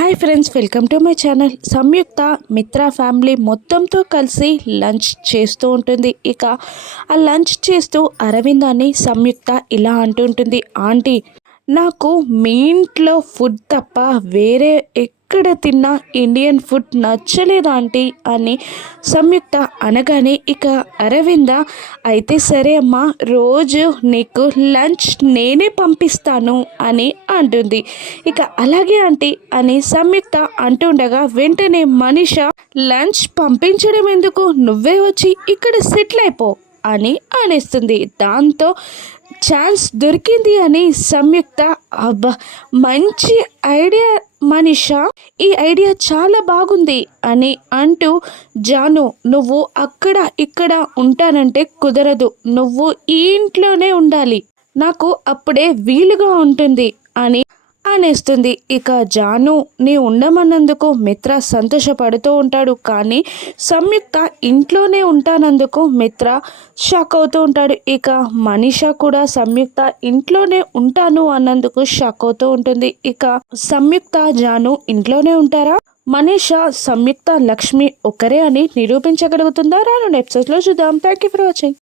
Hi friends, welcome to my channel. Samyuktha Mitra family మొత్తంతో కలిసి lunch చేస్తూ ఉంటుంది. ఇక ఆ లంచ్ చేస్తూ అరవిందాన్ని సంయుక్త ఇలా అంటుంటుంది, ఆంటీ నాకు మీ ఇంట్లో ఫుడ్ తప్ప వేరే ఎక్కడ తిన్నా ఇండియన్ ఫుడ్ నచ్చలేదు ఆంటీ అని సంయుక్త అనగానే ఇక అరవింద అయితే సరే అమ్మా, రోజు నీకు లంచ్ నేనే పంపిస్తాను అని అంటుంది. ఇక అలాగే ఆంటీ అని సంయుక్త అంటుండగా వెంటనే మనీష లంచ్ పంపించడం ఎందుకు, నువ్వే వచ్చి ఇక్కడ సెటిల్ అయిపో అని అనేస్తుంది. దాంతో ఛాన్స్ దొరికింది అని సంయుక్త అబ్బా మంచి ఐడియా మనీషా, ఈ ఐడియా చాలా బాగుంది అని అంటూ, జాను నువ్వు అక్కడ ఇక్కడ ఉంటానంటే కుదరదు, నువ్వు ఈ ఇంట్లోనే ఉండాలి, నాకు అప్పుడే వీలుగా ఉంటుంది అని అనేస్తుంది. ఇక జాను నీ ఉండమన్నందుకు మిత్ర సంతోషపడుతూ ఉంటాడు, కానీ సంయుక్త ఇంట్లోనే ఉంటానందుకు మిత్ర షాక్ అవుతూ ఉంటాడు. ఇక మనీషా కూడా సంయుక్త ఇంట్లోనే ఉంటాను అన్నందుకు షాక్ అవుతూ ఉంటుంది. ఇక సంయుక్త జాను ఇంట్లోనే ఉంటారా, మనీషా సంయుక్త లక్ష్మి ఒకరే అని నిరూపించగలుగుతుందా? రాను ఎపిసోడ్స్లో చూద్దాం. Thank you for watching.